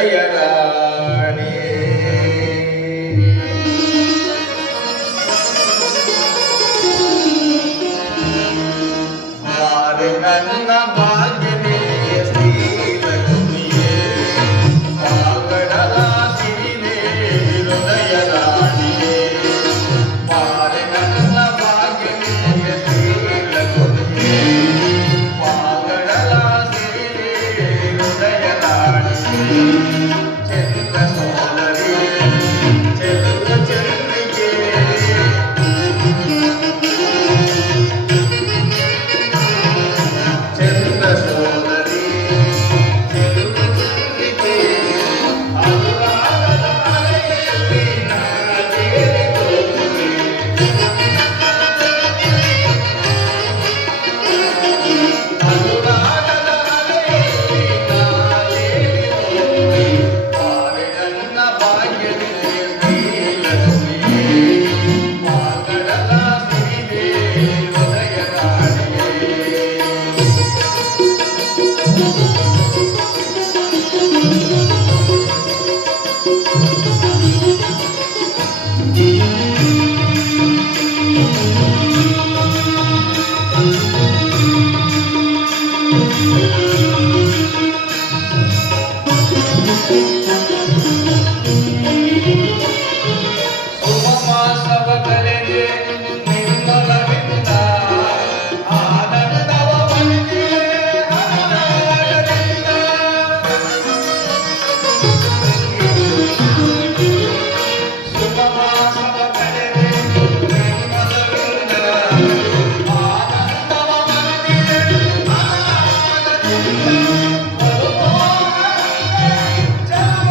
ಹೃದಯ ರಾಣಿ ಮಾರೆ ನನ್ನ ಭಾಗ್ಯವೇ ಶ್ರೀಲಕ್ಷ್ಮಿಯೇ ಪಾಗಡಲ ಸಿರಿವೆ ಹೃದಯ ರಾಣಿಯೇ ಮಾರೆ ನನ್ನ ಭಾಗ್ಯವೇ ಶ್ರೀಲಕ್ಷ್ಮಿಯೇ ಪಾಗಡಲ ಸಿರಿವೆ ಹೃದಯ ರಾಣಿಯೇ ಚಂದ್ರ ಸೋದರಿ ಚಂದ್ರ ಚಂದ್ರಿಕೆ ಚಂದ್ರ ಸೋದರಿ ಚಂದ್ರ ಚಂದ್ರಿಕೆ ಅನುರಾಗದ ಅಲೆಯಲ್ಲಿ ನನ್ನ ತೇಲಿ ಹೋಗುವೆ ಅನುರಾಗದ ಅಲೆಯಲ್ಲಿ ನನ್ನ ತೇಲಿ ಹೋಗುವೆ ಬಾರೆ ನನ್ನ ಭಾಗ್ಯವೇ ಶ್ರೀಲಕ್ಷ್ಮಿಯೇ ಪಾಗಡಲ ಸಿರಿವೆ ಹೃದಯ ರಾಣಿಯೇ ಸುಮಮಾಸವ ಕಲೆಗೆ ನಿನ್ನೊಲವಿಂದ ಆನಂದವ ಬಂದಿದೆ ಅನುರಾಗದಿಂದ ಸುಮಮಾಸವ ಕಲೆಗೆ ನಿನ್ನೊಲವಿಂದ ಆನಂದವ ಬಂದಿದೆ ಅನುರಾಗದಿಂದ ಜನ್ಮ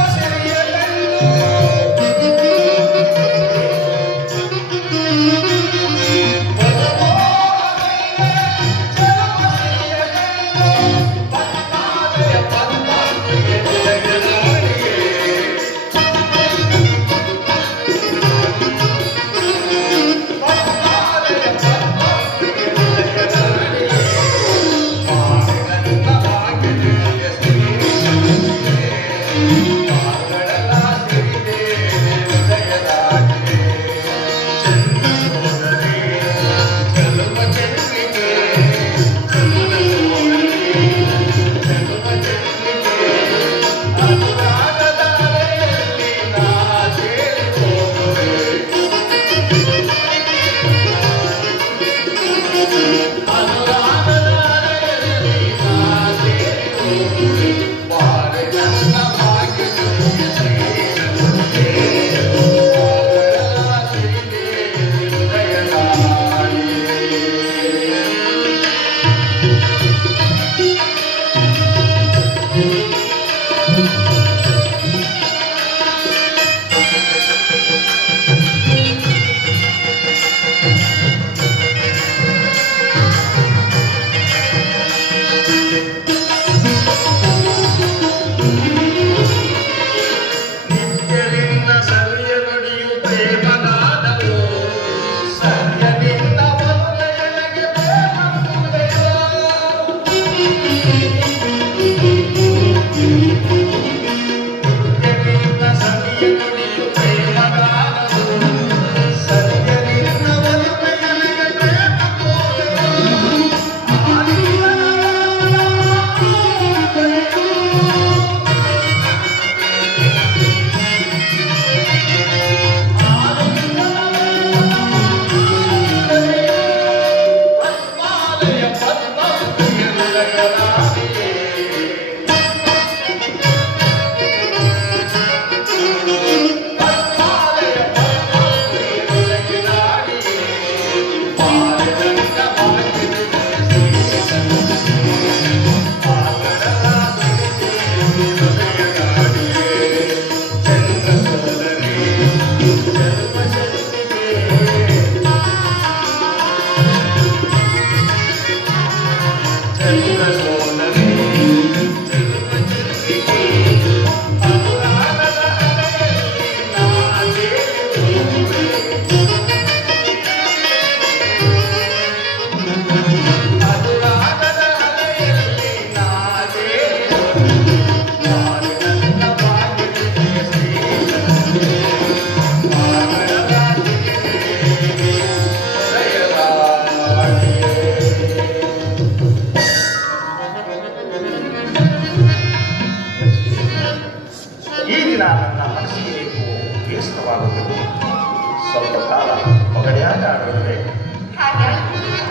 ಈ ದಿನ ನನ್ನ ಮನಸ್ಸಿಗೆ ಏಕೋ ಬೇಸರವಾಗುತ್ತದೆ. ಸ್ವಲ್ಪ ಕಾಲ ಪಗಡೆಯಾಗಿ ಆಡುವುದೇ. ಹಾಗೆ